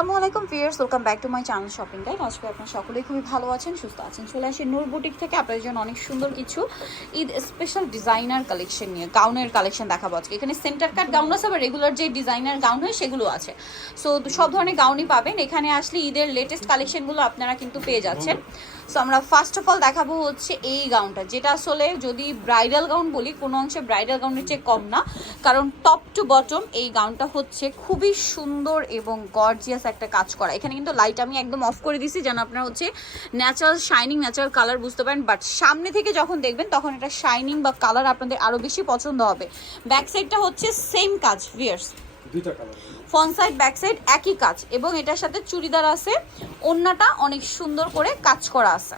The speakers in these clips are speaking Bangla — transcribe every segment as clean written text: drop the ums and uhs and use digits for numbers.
আসসালামু আলাইকুম viewers, welcome back to my channel shopping guide. আজকে আপনারা সকলেই খুবই ভালো আছেন, সুস্থ আছেন। চলে আসি নূর বুটিক থেকে আপনাদের জন্য অনেক সুন্দর কিছু ঈদ স্পেশাল ডিজাইনার কালেকশন নিয়ে গাউনের কালেকশন দেখাবো আজকে। এখানে সেন্টার কাট গাউন আছে, আবার রেগুলার যে ডিজাইনার গাউন হয় সেগুলো আছে। সো সব ধরনের গাউনই পাবেন এখানে আসলে। ঈদের লেটেস্ট কালেকশনগুলো আপনারা কিন্তু পেয়ে যাচ্ছেন। সো আমরা ফার্স্ট অফ অল দেখাবো হচ্ছে এই গাউনটা, যেটা আসলে যদি ব্রাইডাল গাউন বলি, কোনো অংশে ব্রাইডাল গাউনের চেয়ে কম না, কারণ টপ টু বটম এই গাউনটা হচ্ছে খুবই সুন্দর এবং গর্জিয়াস একটা কাজ করা। এখানে কিন্তু লাইট আমি একদম অফ করে দিছি যেন আপনারা হচ্ছে ন্যাচারাল শাইনিং, ন্যাচারাল কালার বুঝতে পারেন। বাট সামনে থেকে যখন দেখবেন তখন এটা শাইনিং বা কালার আপনাদের আরও বেশি পছন্দ হবে। ব্যাক সাইডটা হচ্ছে সেম কাজ ভিউয়ার্স, দুইটা colour, front side back side একই কাজ, এবং এটার সাথে চুড়িদার আছে। ওড়নাটা অনেক সুন্দর করে কাজ করা আছে,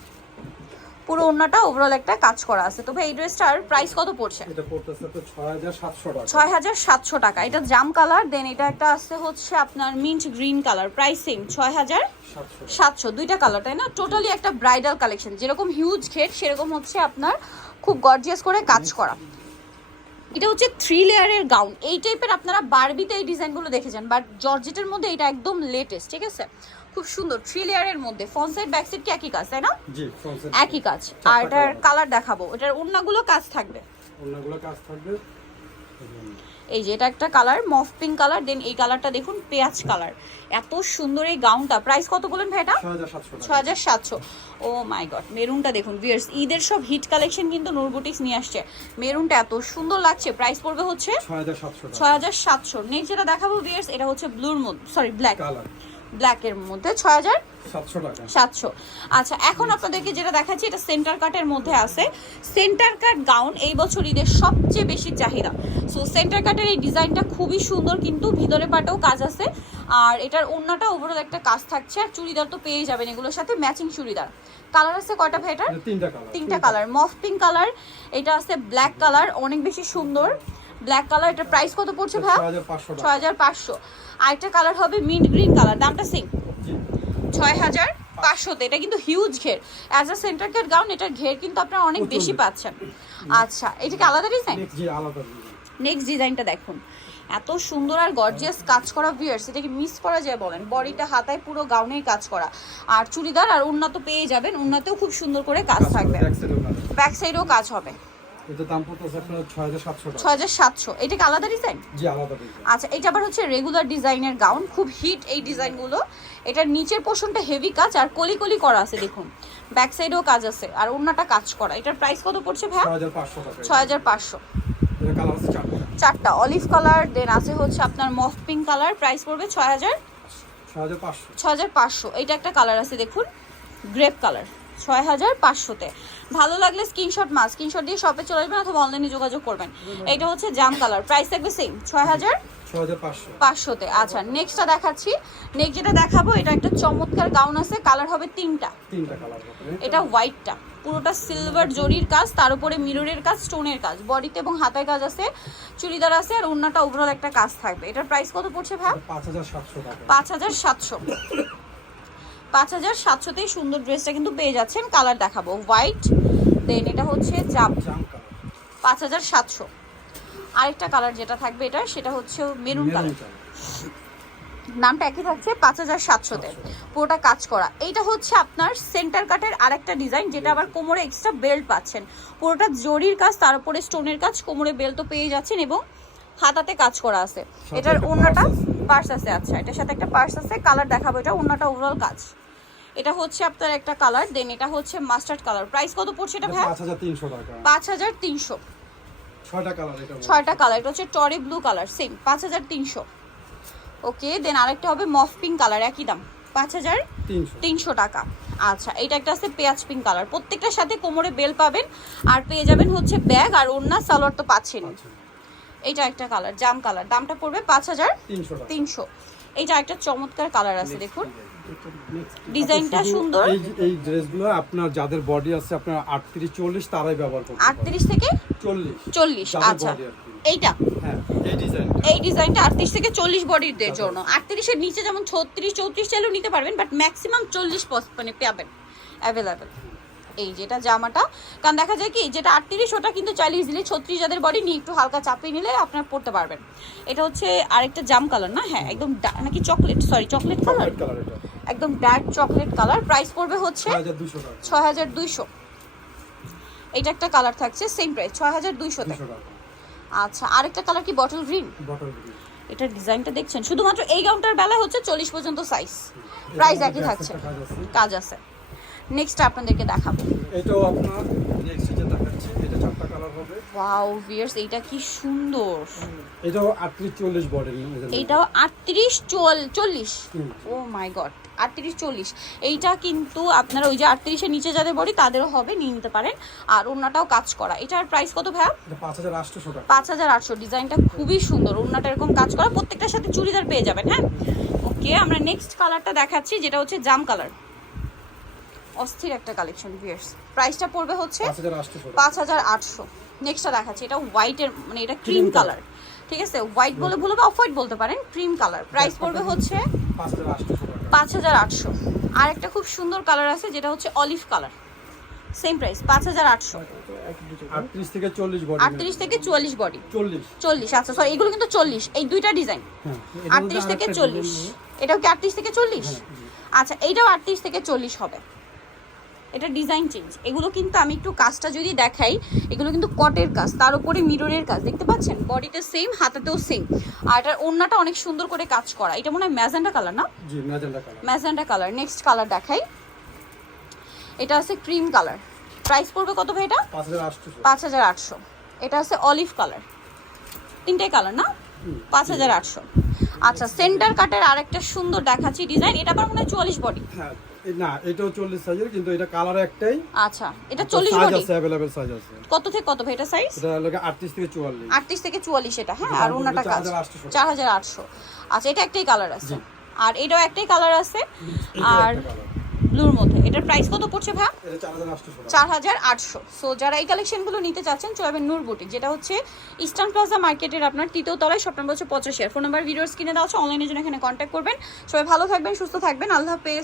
পুরো ওড়নাটা ওভারঅল একটা কাজ করা আছে। তবে এই ড্রেসটার প্রাইস কত পড়ছে? এটা পড়তেছে তো 6700 টাকা। 6700 টাকা। এটা জাম কালার, দেন এটা একটা আছে হচ্ছে আপনার mint green colour, price same 6700। দুইটা কালার, তাই না? টোটালি একটা ব্রাইডাল কালেকশন, যেরকম হিউজ ঘের সেরকম হচ্ছে আপনার খুব গর্জিয়াস করে কাজ করা। এটা হচ্ছে 3 লেয়ারের গাউন। এই টাইপের আপনারা বারবিতে এই ডিজাইনগুলো দেখেছেন, বাট জর্জেটের মধ্যে এটা একদম লেটেস্ট, ঠিক আছে? খুব সুন্দর 3 লেয়ারের মধ্যে। ফ্রন্ট সাইড ব্যাক সাইড কি একই কাজ, তাই না? জি, ফ্রন্ট সাইড একই কাজ। আর এটার কালার দেখাবো, এটার ওড়নাগুলো কাজ থাকবে, ওড়নাগুলো কাজ থাকবে। এই যে এটা একটা কালার মফ পিঙ্ক কালার, দেন এই কালারটা দেখুন পেঁয়াজ কালার। এত সুন্দর এই গাউনটা। প্রাইস কত বলেন ভাই এটা? 6700। ও মাই গড, মেরুনটা দেখুন ভিউয়ার্স, ঈদের সব হিট কালেকশন কিন্তু নূর বুটিক্স নিয়ে আসছে। মেরুনটা এত সুন্দর লাগছে। প্রাইস পড়বে হচ্ছে 6700। নেক্সট যেটা দেখাবো ভিউয়ার্স, এটা হচ্ছে ব্লুর মধ্যে, সরি ব্ল্যাক কালার, ব্ল্যাকের মধ্যে 6700। আচ্ছা, এখন আপনাদেরকে যেটা দেখাচ্ছি এটা সেন্টার কাটের মধ্যে আছে। সেন্টার কাট গাউন এই বছর ঈদের সবচেয়ে বেশি চাহিদা। সো সেন্টার কাটের এই ডিজাইনটা খুবই সুন্দর, কিন্তু ভিতরে পাটেও কাজ আছে। আর এটার ওড়নাটা ওভারঅল একটা কাজ থাকছে, আর চুড়িদার তো পেয়ে যাবেন এগুলোর সাথে ম্যাচিং চুড়িদার। কালার আছে কয়টা ভাই এটার? তিনটা কালার। মফ পিঙ্ক কালার, এটা আছে ব্ল্যাক কালার, অনেক বেশি সুন্দর ব্ল্যাক কালার। এটার প্রাইস কত পড়ছে ভাই? 6500। আরেকটা কালার হবে মিন্ট গ্রিন কালার, দামটা সেম 6500। এটা কিন্তু হিউজ ঘের। As a centre cut gown এটার ঘের কিন্তু আপনারা অনেক বেশি পাচ্ছেন। আচ্ছা, এটা কি আলাদা ডিজাইন? জি, আলাদা ডিজাইন। নেক্সট ডিজাইনটা দেখুন, এত সুন্দর আর গর্জিয়াস কাজ করা ভিউয়ার্স, এটা কি মিস করা যায় বলেন? বডিটা হাতায় পুরো গাউনেই কাজ করা, আর চুড়িদার আর ওড়না তো পেয়ে যাবেন। ওড়নাতেও খুব সুন্দর করে কাজ থাকবে, ব্যাক সাইডেও কাজ হবে। এটা দাম পড়তেছে আপনার 6700 টাকা। 6700। এটা কি আলাদা ডিজাইন? জি, আলাদা ডিজাইন। আচ্ছা, এটা আবার হচ্ছে রেগুলার ডিজাইনের গাউন, খুব হিট এই ডিজাইনগুলো। এটার নিচের পোর্শনটা হেভি কাজ আর কলি কলি করা আছে দেখুন, ব্যাক সাইডেও কাজ আছে, আর ওড়নাটা কাজ করা। এটার প্রাইস কত পড়ছে ভাই? 6500 টাকা। 6500। এটা কালার আছে চারটা, অলিভ কালার, দেন আছে হচ্ছে আপনার মফ পিঙ্ক কালার। প্রাইস পড়বে 6500। এইটা একটা কালার আছে দেখুন, গ্রেপ কালার, 6500-তে। ভালো লাগলে স্ক্রিনশট দিয়ে শপে চলে আসবেন অথবা অনলাইনে যোগাযোগ করবেন। এটা হচ্ছে জাম কালার, প্রাইস থাকবে সেম 6500-তে। আচ্ছা, নেক্সটটা দেখাচ্ছি। নেক্সট যেটা দেখাবো, এটা একটা চমৎকার গাউন আছে, কালার হবে তিনটা কালার হবে। এটা হোয়াইটটা পুরোটা সিলভার জরির কাজ, তার উপরে মিররের কাজ, স্টোনের কাজ, বডিতে এবং হাতায় কাজ আছে, চুড়িদার আছে, আর ওড়নাটা ওভারঅল একটা কাজ থাকবে। এটার প্রাইস কত পড়ছে ভাই? 5700 টাকা। 5700-তেই সুন্দর ড্রেসটা কিন্তু পেয়ে যাচ্ছেন। কালার দেখাবো হোয়াইট, দেন এটা হচ্ছে জাম কালার, 5700। আরেকটা কালার যেটা থাকবে এটা, সেটা হচ্ছে মেরুন কালার, নামটা একই থাকছে 5700-তে, পুরোটা কাজ করা। এইটা হচ্ছে আপনার সেন্টার কাটের আরেকটা ডিজাইন, যেটা আবার কোমরে এক্সট্রা বেল্ট পাচ্ছেন, পুরোটা জরির কাজ, তার উপরে স্টোনের কাজ, কোমরে বেল্ট তো পেয়ে যাচ্ছেন, এবং হাতাতে কাজ করা আছে। এটার ওড়নাটা পার্স আছে। আচ্ছা, এটার সাথে একটা পার্স আছে। কালার দেখাবো, এটা ওড়নাটা ওভারঅল কাজ। এটা হচ্ছে আপনার একটা কালার, দেন এটা হচ্ছে মাস্টার্ড কালার। প্রাইস কত পড়ছে এটা ভাই? 5300 টাকা। 5300। 6টা কালার। এটা 6টা কালার। এটা হচ্ছে টরি ব্লু কালার, সেম 5300। ওকে, দেন আরেকটা হবে মফ পিঙ্ক কালার, একই দাম 5300 টাকা। আচ্ছা, এটা একটা আছে পেঁয়াজ পিঙ্ক কালার। প্রত্যেকটার সাথে কোমরে বেল পাবেন, আর পেয়ে যাবেন হচ্ছে ব্যাগ আর ওড়না, সালোয়ার তো পাচ্ছেন। এইটা একটা কালার জাম কালার, দামটা পড়বে 5300। এইটা একটা চমৎকার কালার আছে দেখুন, ডিজাইনটা সুন্দর। এই ড্রেসগুলো আপনার যাদের বডি আছে আপনার 38 40 তারাই ব্যবহার করতে পারবেন। 38 থেকে 40। আচ্ছা, এইটা হ্যাঁ, এই ডিজাইনটা 38 থেকে 40 বডির জন্য। 38 এর নিচে যেমন 36 34 চাইলেও নিতে পারবেন, বাট ম্যাক্সিমাম 40 মানে পাবেন অ্যাভেলেবেল। এই যেটা জামাটা, কারণ দেখা যায় কি যেটা 38 ওটা কিন্তু চাইলে ইজিলি 36 যাদের বডি নিয়ে একটু হালকা চাপিয়ে নিলে আপনার পরতে পারবেন। এটা হচ্ছে আরেকটা জাম কালার না? হ্যাঁ একদম নাকি চকলেট, সরি চকলেট কালার, একদম ডার্ক চকলেট কালার। প্রাইস পড়বে হচ্ছে 6200। এটা একটা কালার থাকছে সেম প্রাইস 6200 তে। আচ্ছা আরেকটা কালার কি বটল গ্রিন? এটার ডিজাইনটা দেখছেন, শুধুমাত্র এই গাউনটার বেলায় হচ্ছে 40 পর্যন্ত সাইজ, প্রাইস একই থাকছে, কাজ আছে। নেক্সট আপনাদেরকে দেখাবো, এটাও আপনার নেক্সট যেটা দেখাচ্ছি, এটা চারটা কালার হবে। ওয়াও ভিউয়ার্স এইটা কি সুন্দর, এটাও 38 40 বডি, এইটাও 38 40। ও মাই গড 38 40। এইটা কিন্তু আপনারা ওই যে 38 এর নিচে যাদের বডি তাদেরও হবে, নিয়ে নিতে পারেন। আর ওন্নাটাও কাজ করা। এটার প্রাইস কত ভাইয়া? 5800 টাকা। 5800। ডিজাইনটা খুবই সুন্দর, ওন্নাটা এরকম কাজ করা, প্রত্যেকটার সাথে চুড়িদার পেয়ে যাবেন। হ্যাঁ ওকে, আমরা নেক্সট কালারটা দেখাচ্ছি যেটা হচ্ছে জাম কালার। অস্থির একটা কালেকশন ভিউয়ার্স, প্রাইসটা পড়বে হচ্ছে 5800। নেক্সটটা দেখাচ্ছি, এটা হোয়াইটের মানে এটা ক্রিম কালার, ঠিক আছে? হোয়াইট বলে বলবো, অফ হোয়াইট বলতে পারেন, ক্রিম কালার। প্রাইস পড়বে হচ্ছে 5800। আর একটা খুব সুন্দর কালার আছে যেটা হচ্ছে অলিভ কালার, সেম প্রাইস 5800। 38 থেকে 40 বডি, 38 থেকে 44 বডি, 40। আচ্ছা সরি এগুলো কিন্তু 40, এই দুইটা ডিজাইন 38 থেকে 40। এটাও কি 38 থেকে 40? আচ্ছা এইটাও 38 থেকে 40 হবে। এটা ডিজাইন চেঞ্জ। এগুলো কিন্তু আমি একটু কাজটা যদি দেখাই, এগুলো কিন্তু কটের কাজ, তার উপরে মিররের কাজ, দেখতে পাচ্ছেন? বডিতে সেম, হাতাতেও সেম। আর এটার ওড়নাটা অনেক সুন্দর করে কাজ করা। এটা মনে হয় ম্যাজেন্ডা কালার না? জি magenta colour. Magenta colour. Next colour দেখাই, এটা আছে ক্রিম কালার। প্রাইস পড়বে কত ভাই এটা? 5800। এটা আছে অলিভ কালার, তিনটাই কালার না? 5800। আচ্ছা সেন্টার কাটের আরেকটা সুন্দর দেখাচ্ছি ডিজাইন, এটা আবার মনে হয় 44 বডি। হ্যাঁ না এটাও 40 সাইজের, কিন্তু এটা কালার একটাই। আচ্ছা এটা 40 সাইজ বডি আছে, अवेलेबल সাইজ আছে। কত থেকে কত ভাই এটা সাইজ? এটা লাগে 38 থেকে 44। 38 থেকে 44 এটা। হ্যাঁ আর ওনাটা কাজ 4800। আচ্ছা এটা একটাই কালার আছে, আর এটাও একটাই কালার আছে, আর ব্লুর মধ্যে। এটার প্রাইস কত পড়ছে ভাই? এটা 4800। 4800। সো যারা এই কালেকশনগুলো নিতে চাচ্ছেন চলে যাবেন নূর বুটিক, যেটা হচ্ছে ইস্টার্ন প্লাজা মার্কেটের আপনার তৃতীয় তলায়, শপ নাম্বার হচ্ছে 85। ফোন নাম্বার ভিডিওস কিনে দেওয়া হচ্ছে, অনলাইনের জন্য এখানে কন্ট্যাক্ট করবেন। সবাই ভালো থাকবেন, সুস্থ থাকবেন, আল্লাহ হাফেজ।